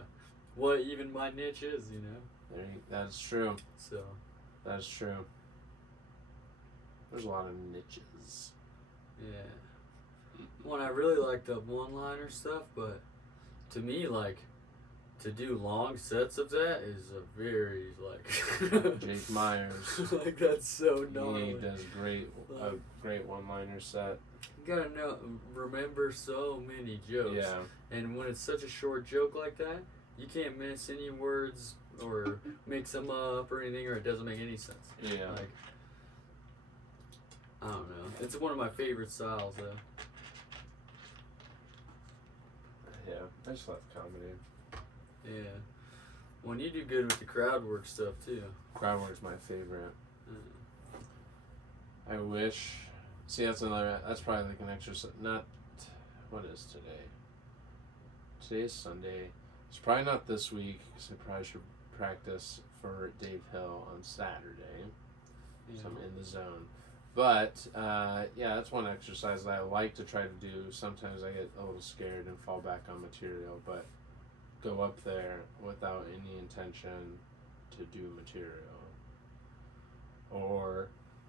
what even my niche is, you know. That's true. So. That's true. There's a lot of niches. Yeah. Well, I really like the one-liner stuff, but to me, like, to do long sets of that is a very, like... Jake Myers. Like, that's so gnarly. He does a great one-liner set. You gotta remember so many jokes. Yeah. And when it's such a short joke like that, you can't miss any words or mix them up or anything, or it doesn't make any sense. Yeah. Like, I don't know. It's one of my favorite styles, though. Yeah, I just love comedy. Yeah. Well, you do good with the crowd work stuff, too. Crowd work's my favorite. I wish... See, that's probably like an exercise. Not... What is today? Today's Sunday. It's probably not this week, because I probably should practice for Dave Hill on Saturday. So I'm in the zone. But, yeah, that's one exercise that I like to try to do. Sometimes I get a little scared and fall back on material, but go up there without any intention to do material. Or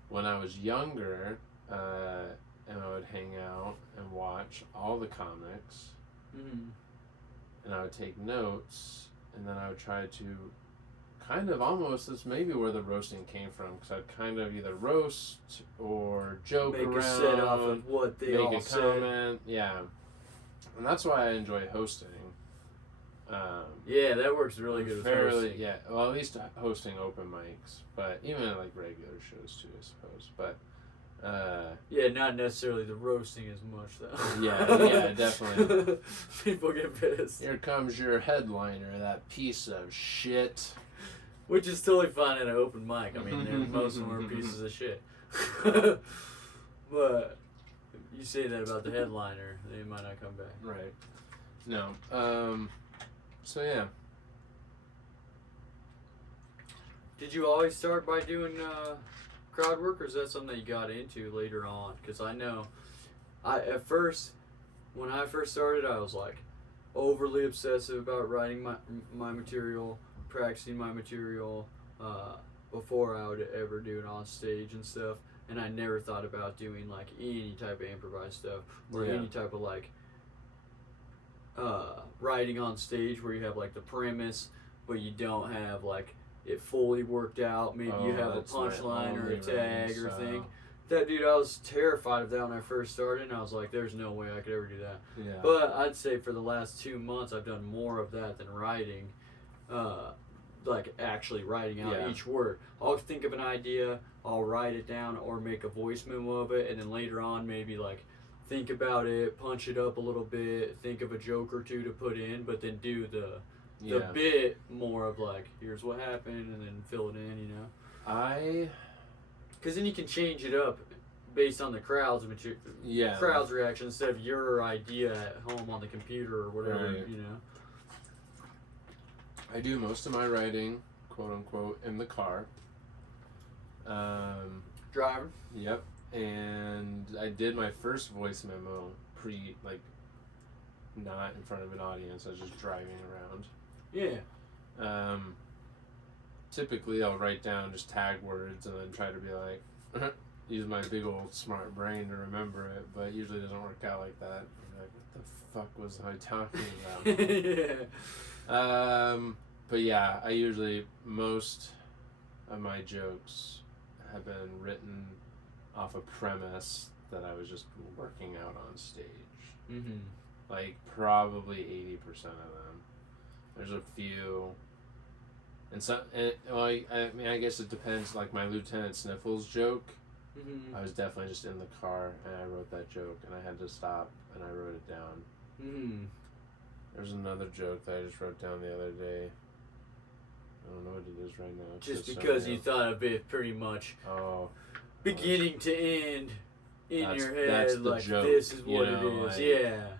when I was younger, and I would hang out and watch all the comics, and I would take notes, and then I would try to kind of almost, that's maybe where the roasting came from, because I'd kind of either roast or joke around, make a set off of what they all make a comment, yeah. And that's why I enjoy hosting. Yeah, that works really good with hosting. Yeah, well, at least hosting open mics, but even like regular shows too, I suppose. But yeah, not necessarily the roasting as much though. yeah, definitely. People get pissed. Here comes your headliner, that piece of shit. Which is totally fine at an open mic. I mean, most of them are pieces of shit. But you say that about the headliner, they might not come back. Right. No. So yeah. Did you always start by doing crowd work, or is that something that you got into later on? Because I know, at first, when I first started, I was like overly obsessive about writing my material, practicing my material before I would ever do it on stage and stuff. And I never thought about doing like any type of improvised stuff or any type of like writing on stage where you have like the premise, but you don't have like it fully worked out. Maybe you have a punchline or a tag or thing. That dude, I was terrified of that when I first started, and I was like, "There's no way I could ever do that." Yeah. But I'd say for the last 2 months, I've done more of that than writing, like actually writing out each word. I'll think of an idea, I'll write it down, or make a voice memo of it, and then later on, maybe like think about it, punch it up a little bit, think of a joke or two to put in, but then do the bit more of like, here's what happened, and then fill it in, you know? Because then you can change it up based on the crowd's reaction instead of your idea at home on the computer or whatever, you know? I do most of my writing, quote unquote, in the car. Driving? Yep. And I did my first voice memo not in front of an audience. I was just driving around. Yeah. Typically, I'll write down just tag words and then try to be like, use my big old smart brain to remember it, but usually it doesn't work out like that. I'm like, what the fuck was I talking about? But yeah, I usually, most of my jokes have been written off a premise that I was just working out on stage. Mm-hmm. Like, probably 80% of them. There's a few. And some, I mean, I guess it depends. Like my Lieutenant Sniffles joke, I was definitely just in the car and I wrote that joke and I had to stop and I wrote it down. There's another joke that I just wrote down the other day. I don't know what it is right now. Just because you thought of it pretty much beginning to end in your head, like joke, this is what it is. Yeah.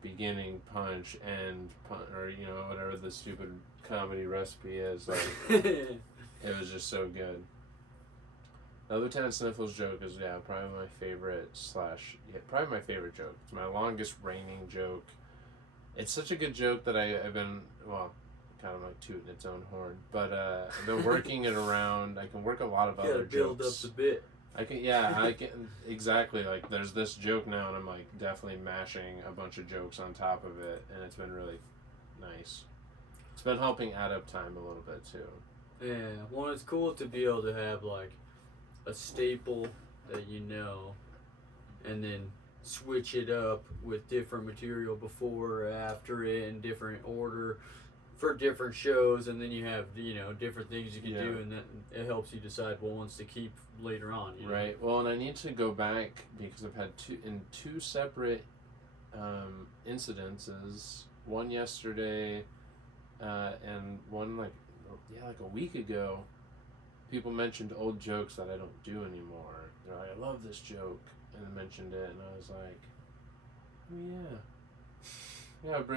Beginning, punch, end, or you know, whatever the stupid comedy recipe is. Like, it was just so good. The Lieutenant Sniffles joke is probably my favorite probably my favorite joke. It's my longest reigning joke. It's such a good joke that I've been kind of like tooting its own horn, but I've been working it around. I can work a lot of other jokes. Build up the bit. I can exactly, like there's this joke now and I'm like definitely mashing a bunch of jokes on top of it and it's been really nice. It's been helping add up time a little bit too. Yeah, well, it's cool to be able to have like a staple that you know, and then switch it up with different material before or after it in different order for different shows, and then you have, you know, different things you can do, and that it helps you decide what ones to keep later on. You know? Right. Well, and I need to go back because I've had two separate incidences. One yesterday, and one like a week ago. People mentioned old jokes that I don't do anymore. They're like, I love this joke, and they mentioned it, and I was like, oh yeah.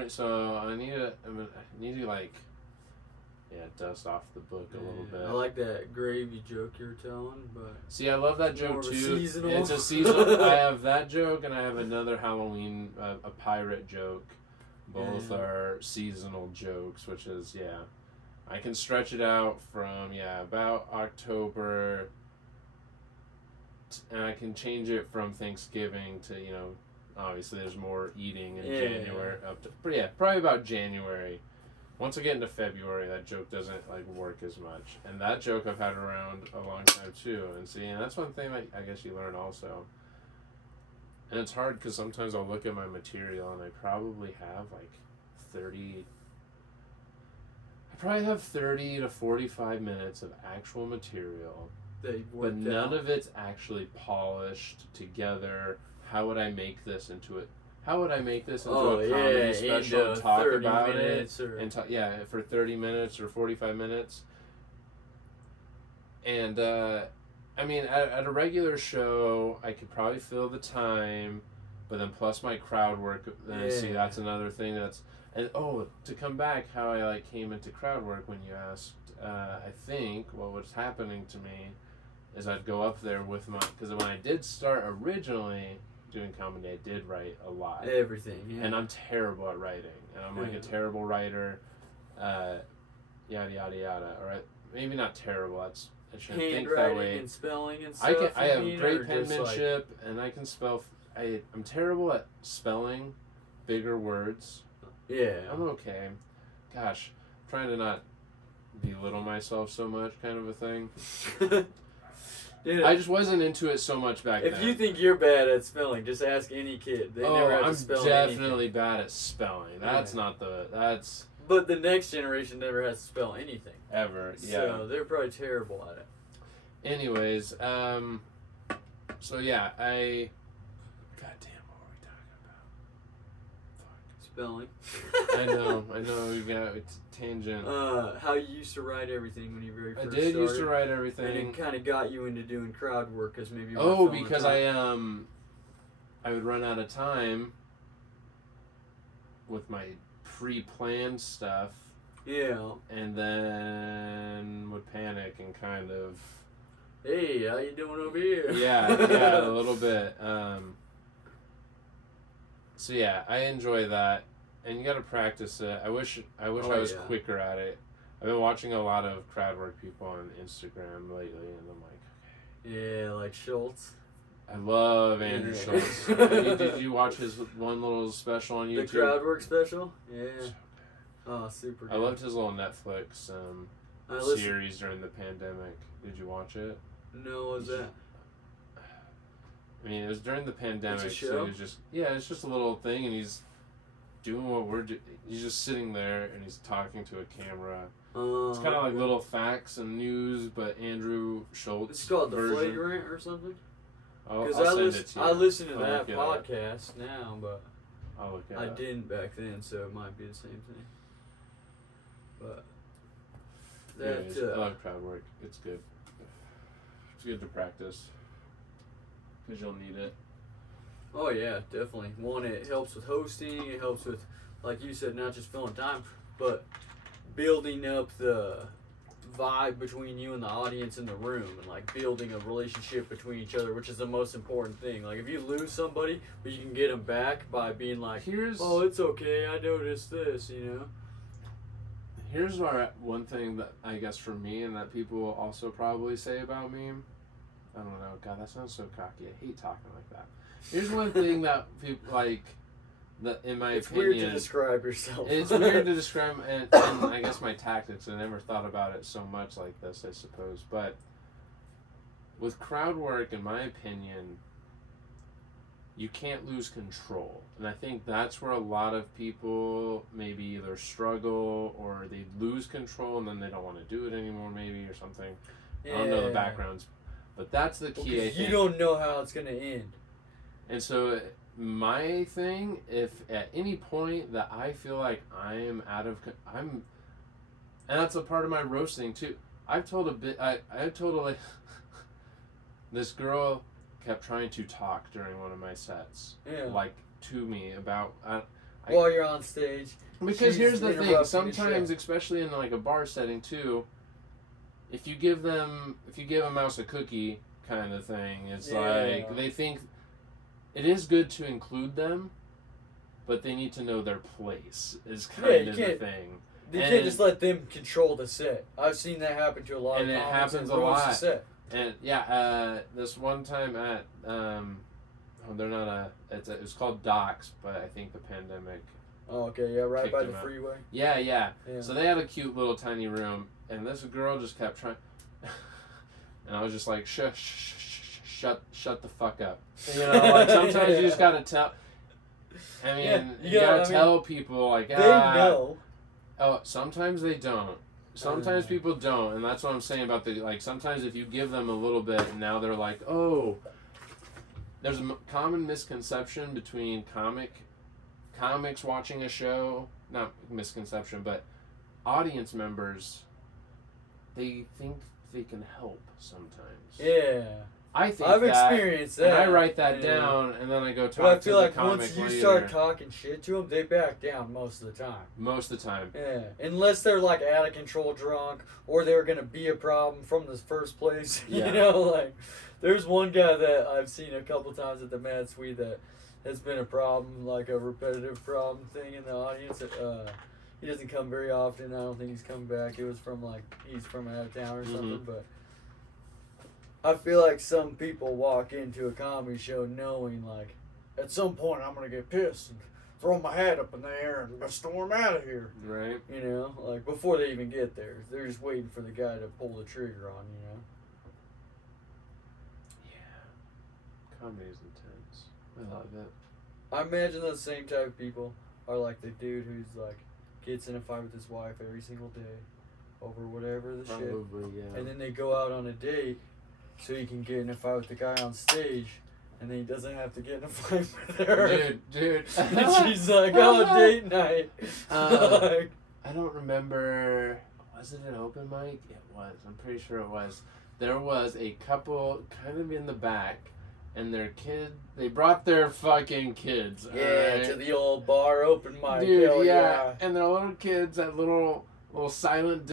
So I need to like, dust off the book a little bit. I like that gravy joke you're telling, but see, I love that joke too. Seasonal. It's a seasonal. I have that joke, and I have another Halloween, a pirate joke. Both are seasonal jokes, which is I can stretch it out from about October, and I can change it from Thanksgiving to obviously there's more eating in January up to probably about January. Once I get into February, that joke doesn't work as much, and that joke I've had around a long time too. And that's one thing I guess you learn also. And it's hard because sometimes I'll look at my material and I probably have 30 to 45 minutes of actual material, but none of it's actually polished together. How would I make this into a comedy special? Talk about it for 30 minutes or 45 minutes. And I mean, at a regular show, I could probably fill the time, but then plus my crowd work. Then see, that's another thing that's. And to come back, how I like came into crowd work when you asked, I think what was happening to me is I'd go up there with because when I did start originally doing comedy, I did write a lot. Everything, yeah. And I'm terrible at writing, and I'm like a terrible writer, yada yada yada. Or maybe not terrible. I shouldn't think that way. And spelling and stuff. I have great penmanship, and I can spell. I'm terrible at spelling bigger words. Yeah. I'm okay. Gosh, I'm trying to not belittle myself so much, kind of a thing. Dude, I just wasn't into it so much back then. If you think you're bad at spelling, just ask any kid. They never have to spell anything. I'm definitely bad at spelling. That's not that's... But the next generation never has to spell anything. Ever, yeah. So they're probably terrible at it. Anyways, so yeah, goddamn, what were we talking about? Fuck. Spelling. I know, we got a tangent. How you used to write everything when you very first started. I did used to write everything. And it kind of got you into doing crowd work because maybe you were because I would run out of time with my pre-planned stuff. Yeah. And then would panic and kind of... Hey, how you doing over here? Yeah, a little bit. So yeah, I enjoy that, and you got to practice it. I wish I was quicker at it. I've been watching a lot of crowd work people on Instagram lately, and I'm like, okay. Yeah, like Schultz. I love Andrew Schultz. Did you watch his one little special on YouTube? The crowd work special? Yeah. Oh, super good. I loved his little Netflix series during the pandemic. Did you watch it? No, what was that? I mean, it was during the pandemic, it's a show? so it was just it's just a little thing, and he's doing what we're doing. He's just sitting there and he's talking to a camera. It's kind of like little facts and news, but Andrew Schultz. It's called version. The Flagrant or something. I'll send it to you. I listen to that podcast now, but I'll look at I didn't back then, so it might be the same thing. But anyways, I love crowd work. It's good. It's good to practice because you'll need it. Oh yeah, definitely. One, it helps with hosting. It helps with, like you said, not just filling time, but building up the vibe between you and the audience in the room, and like building a relationship between each other, which is the most important thing. Like if you lose somebody, but you can get them back by being like, "Oh, it's okay. I noticed this," you know. Here's one thing that I guess for me and that people will also probably say about me. I don't know. God, that sounds so cocky. I hate talking like that. Here's one thing that people like. That in my opinion, it's weird to describe yourself. It's weird to describe, and I guess my tactics. I never thought about it so much like this, I suppose. But with crowd work, in my opinion, you can't lose control, and I think that's where a lot of people maybe either struggle or they lose control, and then they don't want to do it anymore, maybe or something. Yeah. I don't know the backgrounds, but that's the key. I think. You don't know how it's gonna end, and so. My thing, if at any point that I feel like and that's a part of my roasting too. I told this girl kept trying to talk during one of my sets, like to me about while you're on stage. Because here's the thing, sometimes, especially in like a bar setting too, if you give a mouse a cookie kind of thing, it's like they think. It is good to include them, but they need to know their place is kind of the thing. You can't just let them control the set. I've seen that happen to a lot of comics. And it happens a lot. And this one time at they're not it was called Docs, but I think the pandemic. Oh, okay, yeah, right by the freeway. Yeah. So they had a cute little tiny room, and this girl just kept trying, and I was just like, shush. Shut the fuck up. You know, like sometimes you just gotta tell. I mean, you gotta tell people like, they know. Oh, sometimes they don't. Sometimes people don't, and that's what I'm saying about sometimes if you give them a little bit, and now they're like, oh. There's a common misconception between comics watching a show, not misconception, but audience members. They think they can help sometimes. Yeah. I think I've that, experienced that. and I write that down, and then I go talk but I feel to like the comic once you later. start talking shit to them, they back down most of the time. Most of the time. Yeah, unless they're like out of control drunk, or they're gonna be a problem from the first place. Yeah. You know, like there's one guy that I've seen a couple times at the Mad Suite that has been a problem, like a repetitive problem thing in the audience. He doesn't come very often. I don't think he's coming back. It was from like he's from out of town or something, but. I feel like some people walk into a comedy show knowing, like, at some point I'm going to get pissed and throw my hat up in the air and storm out of here. Right. You know, like, before they even get there. They're just waiting for the guy to pull the trigger on, you know? Yeah. Comedy's intense. I love it. I imagine those same type of people are like the dude who's, like, gets in a fight with his wife every single day over whatever the shit. Probably, yeah. And then they go out on a date so he can get in a fight with the guy on stage, and then he doesn't have to get in a fight with her. Dude. And she's like, oh, date night. Like, I don't remember. Was it an open mic? It was. I'm pretty sure it was. There was a couple kind of in the back, and their kid, they brought their fucking kids. yeah, right? to the old bar open mic. Dude, Hell yeah. And their little kids, that little silent